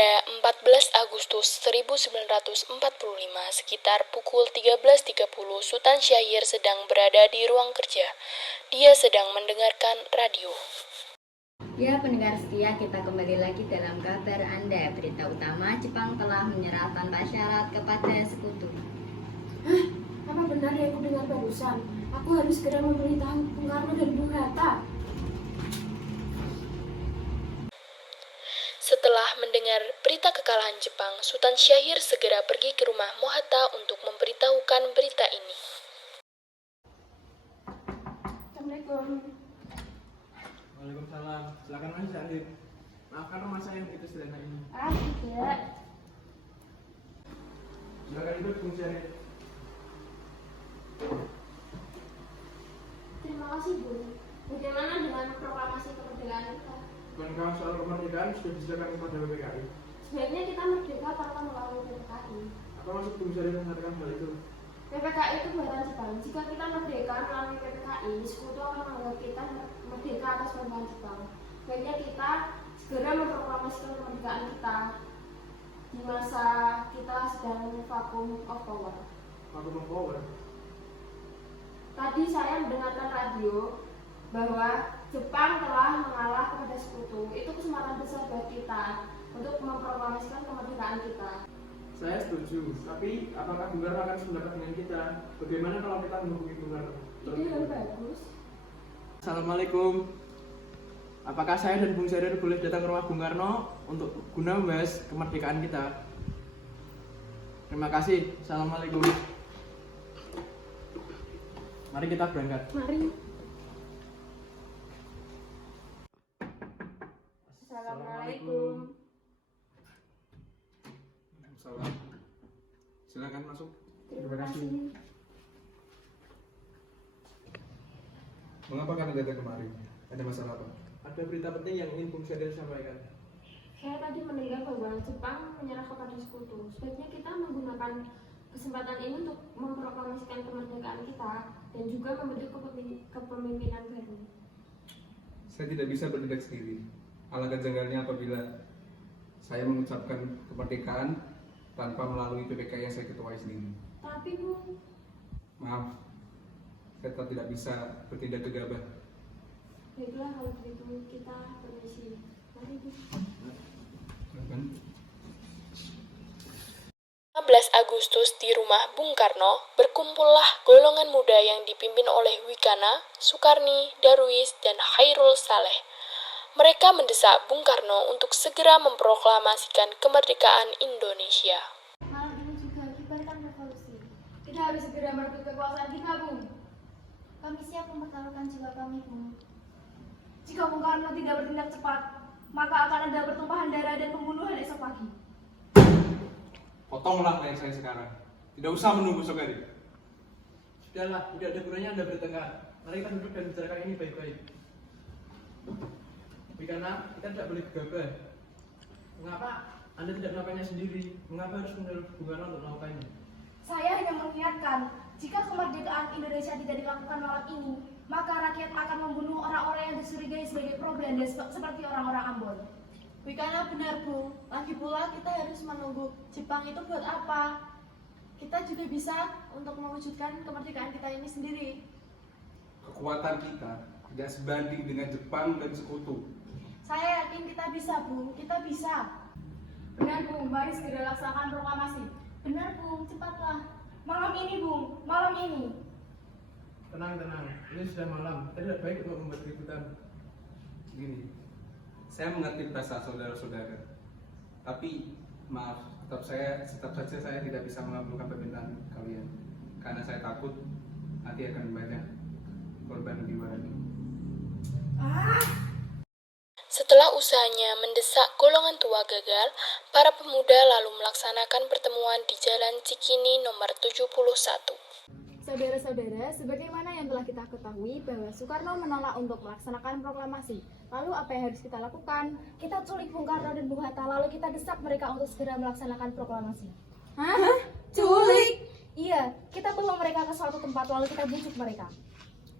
Pada 14 Agustus 1945, sekitar pukul 13.30, Sultan Syahir sedang berada di ruang kerja. Dia sedang mendengarkan radio. Ya pendengar setia, kita kembali lagi dalam kabar Anda. Berita utama, Jepang telah menyerah tanpa syarat kepada sekutu. Hah? Apa benar yang aku dengar barusan? Aku harus segera memberitahu Bung Karno dan Bung Hatta. Setelah mendengar berita kekalahan Jepang, Sultan Syahir segera pergi ke rumah Mohatta untuk memberitahukan berita ini. Assalamualaikum. Waalaikumsalam. Silakan Mas Syahir. Maafkan rumah saya yang begitu sederhana ini. Tidak. Silakan duduk, Bung Syahir. Terima kasih, Bu. Bagaimana dengan proklamasi kemerdekaan kita? Bukankah soal kemerdekaan sudah disediakan kepada PPKI? Sebaiknya kita merdeka tanpa melalui PPKI. Apa maksud Bung Syahir mengatakan hal itu? PPKI itu buatan Jepang. Jika kita merdeka melalui PPKI, sekutu akan menganggap kita merdeka atas bantuan Jepang. Sebaiknya kita segera memproklamasikan kemerdekaan kita di masa kita sedang vacuum of power. Vacuum of power? Tadi saya mendengarkan radio bahwa Jepang telah mengalah kepada sekutu. Itu kesempatan besar buat kita untuk memproklamasikan kemerdekaan kita. Saya setuju, tapi apakah Bung Karno akan sependapat dengan kita? Bagaimana kalau kita menghubungi Bung Karno? Ide yang bagus. Assalamualaikum. Apakah saya dan Bung Syahir boleh datang ke rumah Bung Karno untuk guna membahas kemerdekaan kita? Terima kasih. Assalamualaikum. Mari kita berangkat. Mari. Assalamualaikum. Salam. Silakan masuk. Terima kasih. Mengapa kalian datang kemari? Ada masalah apa? Ada berita penting yang ingin Bung Syahir sampaikan. Saya tadi mendengar bahwa Jepang menyerah kepada sekutu. Sebaiknya kita menggunakan kesempatan ini untuk memproklamasikan kemerdekaan kita dan juga membentuk kepemimpinan baru. Saya tidak bisa bertindak sendiri. Alangkah janggalnya apabila saya mengucapkan kemerdekaan tanpa melalui PPKI yang saya ketuai sendiri. Tapi Bu, Maaf, saya tetap tidak bisa bertindak gegabah. baiklah kalau begitu kita permisi. Mari Bu. Silakan. 15 Agustus di rumah Bung Karno, berkumpullah golongan muda yang dipimpin oleh Wikana, Sukarni, Darwis, dan Khairul Saleh. Mereka mendesak Bung Karno untuk segera memproklamasikan kemerdekaan Indonesia. Malam ini juga kibarkan revolusi. Kita harus segera merebut kekuasaan kita, Bung. Kami siap mempertaruhkan jiwa kami, Bung. Jika Bung Karno tidak bertindak cepat, maka akan ada pertumpahan darah dan pembunuhan esok pagi. Potonglah leher saya sekarang. Tidak usah menunggu esok hari. Sudahlah, tidak ada gunanya Anda bertengkar. Mari kita duduk dan bicarakan ini baik-baik. Karena kita tidak boleh gegabah. Mengapa Anda tidak melakukannya sendiri? Mengapa harus menurut Bung Karno untuk melakukannya? Saya hanya mengingatkan, jika kemerdekaan Indonesia tidak dilakukan malam ini, maka rakyat akan membunuh orang-orang yang dicurigai sebagai pro-Belanda seperti orang-orang Ambon. Wikana benar, Bu. Lagi pula kita harus menunggu Jepang itu buat apa? Kita juga bisa untuk mewujudkan kemerdekaan kita ini sendiri. Kekuatan kita tidak sebanding dengan Jepang dan sekutu. Saya yakin kita bisa, Bu. Kita bisa. Benar, Bung. Mari segera laksanakan proklamasi. Benar, Bung. Cepatlah. Malam ini, Bung. Malam ini. Tenang, ini sudah malam. Kita tidak baik untuk membuat keributan. Begini, saya mengerti perasaan saudara-saudara, tapi maaf, tetap saja saya tidak bisa mengabulkan permintaan kalian, karena saya takut nanti akan banyak korban jiwa lagi. Setelah usahanya mendesak golongan tua gagal, para pemuda lalu melaksanakan pertemuan di Jalan Cikini nomor 71. Saudara-saudara, sebagaimana yang telah kita ketahui bahwa Soekarno menolak untuk melaksanakan proklamasi. Lalu apa yang harus kita lakukan? Kita culik Bung Karno dan Bung Hatta, lalu kita desak mereka untuk segera melaksanakan proklamasi. Hah? Culik? Iya, kita bawa mereka ke suatu tempat lalu kita bujuk mereka.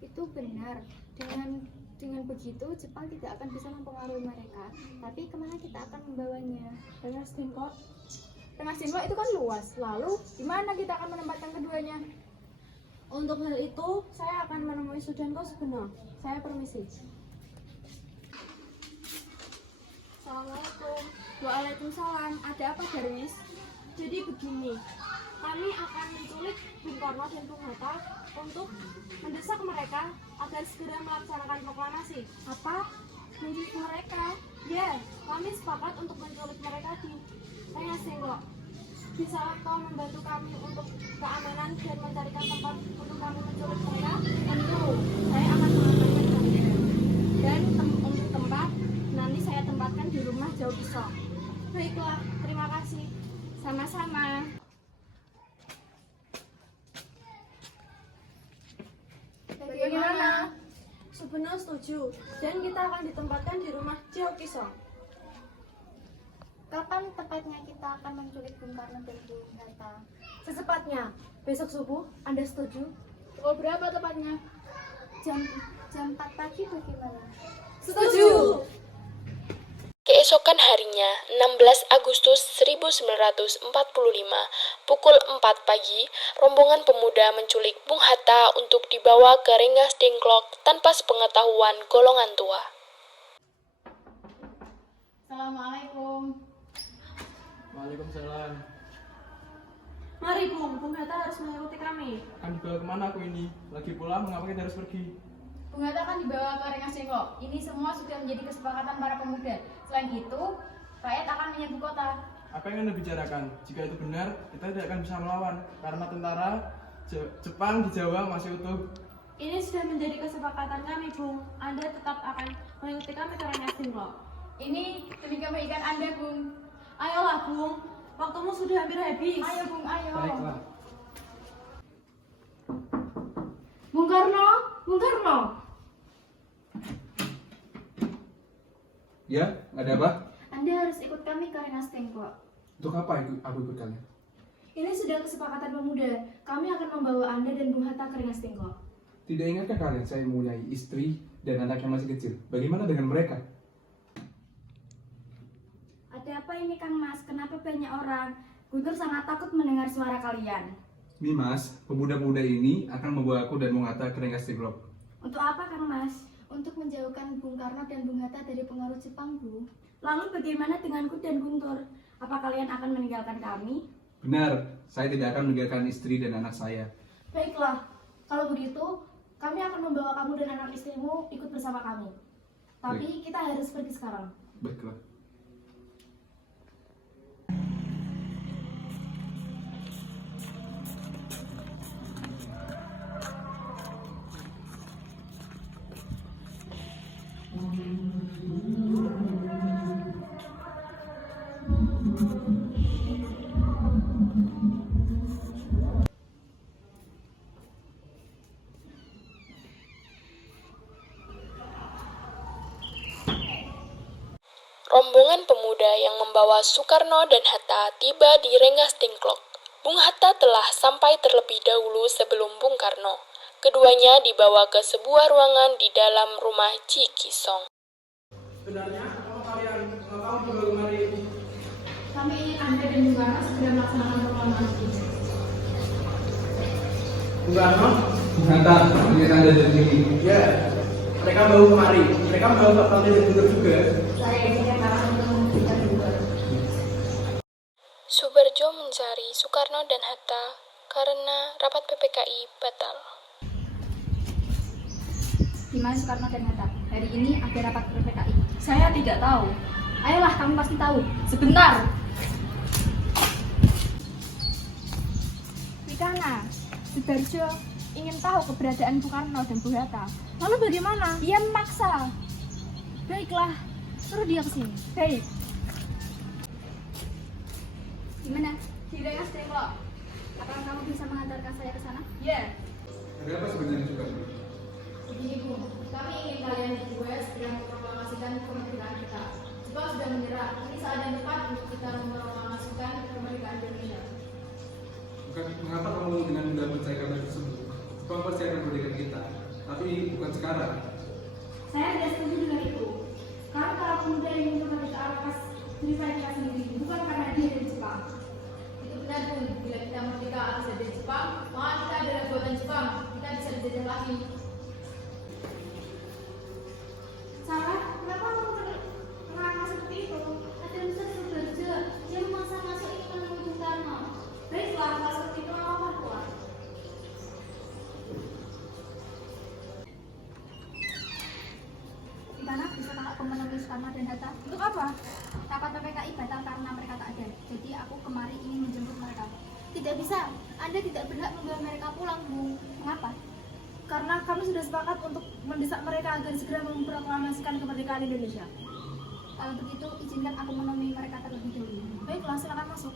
Itu benar. Dengan Dengan begitu, Jepang tidak akan bisa mempengaruhi mereka. Tapi kemana kita akan membawanya? Rengas Dengklok. Rengas Dengklok itu kan luas. Lalu, di mana kita akan menempatkan keduanya? Untuk hal itu, saya akan menemui Sudanko Sugeno. Saya permisi. Assalamualaikum. Waalaikumsalam. Ada apa, Darwis? Jadi begini, kami akan menculik Bung Karno dan Bung Hatta untuk mendesak mereka agar segera melaksanakan proklamasi. Apa? Menculik mereka? Ya, kami sepakat untuk menculik mereka di Rengas Dengklok. Bisa kau membantu kami untuk keamanan dan mencarikan tempat untuk kami menculik mereka? Tentu. Saya akan mengamankan Anda. Dan untuk tempat, nanti saya tempatkan di rumah Jauh Pisau. Baiklah, terima kasih. Sama-sama. Bagaimana? Sugeno setuju, dan kita akan ditempatkan di rumah Jauh Pisau. Kapan tepatnya kita akan menculik Bung Karno dan Bung Hatta? Secepatnya, besok subuh, Anda setuju? Pukul berapa tepatnya? Jam 4 pagi bagaimana? Setuju! Keesokan harinya, 16 Agustus 1945, pukul 4 pagi, rombongan pemuda menculik Bung Hatta untuk dibawa ke Rengas Dengklok tanpa sepengetahuan golongan tua. Assalamualaikum. Waalaikumsalam. Mari Bung Hatta harus mengikuti kami. Akan dibawa kemana aku ini? Lagi pula, mengapa kita harus pergi? Bung Hatta akan dibawa ke Rengas Dengklok. Ini semua sudah menjadi kesepakatan para pemuda. Selain itu, rakyat akan menyerbu kota. Apa yang Anda bicarakan? Jika itu benar, kita tidak akan bisa melawan. Karena tentara Jepang di Jawa masih utuh. Ini sudah menjadi kesepakatan kami, Bung. Anda tetap akan mengikuti kami ke Rengas Dengklok. Ini demi kebaikan Anda, Bung. Ayolah, Bung. Waktumu sudah hampir habis. Ayo, Bung, ayo. Baiklah. Bung Karno, Bung Karno. Ya, ada apa? Anda harus ikut kami ke Rengas Dengklok. Untuk apa aku ikut kalian? Ini sudah kesepakatan pemuda. Kami akan membawa Anda dan Bung Hatta ke Rengas Dengklok. Tidak ingatkah kalian saya mempunyai istri dan anak yang masih kecil? Bagaimana dengan mereka? Ada apa ini Kang Mas? Kenapa banyak orang? Guntur sangat takut mendengar suara kalian. Nimas, pemuda-pemuda ini akan membawa aku dan Bung Hatta ke Rengas Dengklok. Untuk apa Kang Mas? Untuk menjauhkan Bung Karno dan Bung Hatta dari pengaruh Jepang, Bu. Lalu bagaimana denganku dan Guntur? Apa kalian akan meninggalkan kami? Benar, saya tidak akan meninggalkan istri dan anak saya. Baiklah, kalau begitu, kami akan membawa kamu dan anak istrimu ikut bersama kami. Tapi kita harus pergi sekarang. Baiklah. Rombongan pemuda yang membawa Soekarno dan Hatta tiba di Rengas Dengklok. Bung Hatta telah sampai terlebih dahulu sebelum Bung Karno. Keduanya dibawa ke sebuah ruangan di dalam rumah Ji Kisong. Sebenarnya, apa kalian mengapa dibawa kemari? Kami ingin Anda dan Bung Karno segera melaksanakan proklamasi. Bung Karno? Bung Hatta, ingin Anda dari sini. Ya, mereka bawa kemari. Mereka bawa Pak Pantai dan Guntur juga. Saya ingin arah untuk membuktikan juga. Subarjo mencari Soekarno dan Hatta karena rapat PPKI batal. Di mana Soekarno dan Hatta? Hari ini ada rapat PPKI. Saya tidak tahu. Ayolah, kamu pasti tahu. Sebentar. Wikana, Subarjo ingin tahu keberadaan Bung Karno dan Bung Hatta. Lalu bagaimana? Dia memaksa. Baiklah, suruh dia ke sini. Baik. Gimana? Di Rengas Dengklok. Apakah kamu bisa mengantarkan saya ke sana? Ya. Ada apa sebenarnya Soekarno? Begini Bu, kami ingin kalian berdua segera memproklamasikan kemerdekaan kita. Jepang sudah menyerah, ini saat yang tepat untuk kita memproklamasikan kemerdekaan Indonesia. Bukan, mengapa kamu dengan mudah percaya kabar tersebut? Jepang pasti akan merdeka kita, tapi bukan sekarang. Saya tidak setuju dengan itu. Kami para pemuda ingin kemerdekaan atas diri kita sendiri, bukan karena dia dari Jepang. Itu benar Bung, bila kita merdeka atas dari Jepang, maka kita adalah buatan Jepang, kita bisa dijajah lagi. Salah, kenapa kamu mengatakan seperti itu? Ada Ustaz Sudarjo, dia memaksa masuk ikut menemui Bung Karno. Baiklah, kalau seperti itu apa keluar? Gimana bisa kakakku menemui Soekarno dan Hatta? Untuk apa? Rapat PPKI batal karena mereka tak ada. Jadi aku kemari ingin menjemput mereka. Tidak bisa. Anda tidak berhak membawa mereka pulang, Bu. Mengapa? Karena kami sudah sepakat untuk mendesak mereka agar segera memproklamasikan kemerdekaan Indonesia. Kalau begitu, izinkan aku menemui mereka terlebih dahulu. Baiklah, silakan masuk.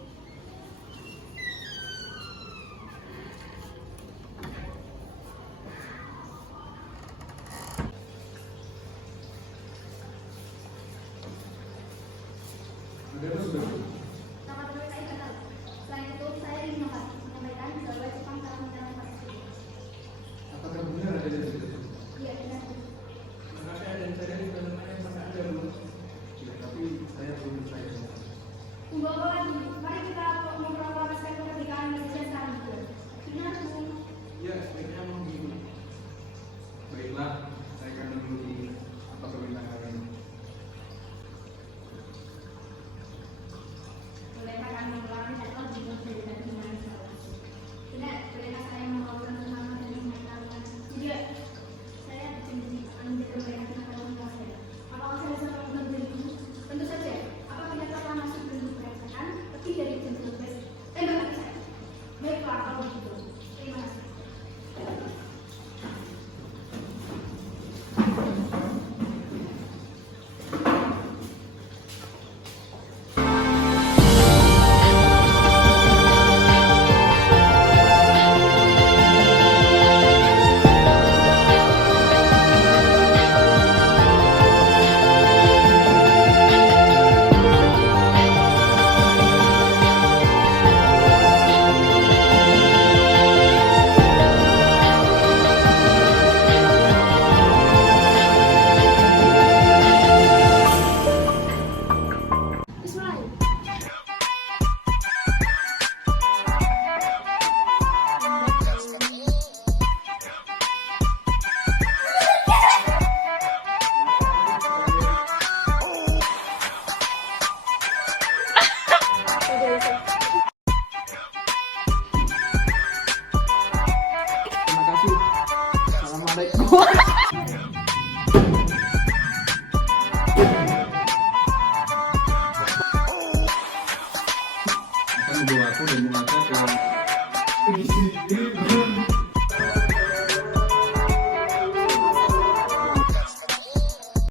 Rapat PPKI batal. Selain itu, saya ingin menyampaikan bahwa Jepang telah menyerang Palestina. Apakah benar ada di situ? Iya, benar. Karena saya dan saya sudah namanya sampai ada Bu. Ya, tapi saya belum percaya. Tunggu apa lagi? Mari kita memproklamasikan kemerdekaan Indonesia sekarang juga. Benar, Bung. Ya, sebaiknya memang begitu. Baiklah, saya akan memenuhi apa permintaan kalian. Bolehkah kami melakukan jadwal di dari Indonesia? Benar, bolehkah saya membawakan nama dan mengenalkan? Tidak. Saya berjanji akan menjaga mereka dengan tanggung saya. Apakah saya bisa melakukan diriku? Tentu saja. Apabila telah masuk dan merasakan lebih dari jam 12, tembakkan saya. Baiklah, kalau begitu. Terima kasih. Terima kasih. Assalamualaikum.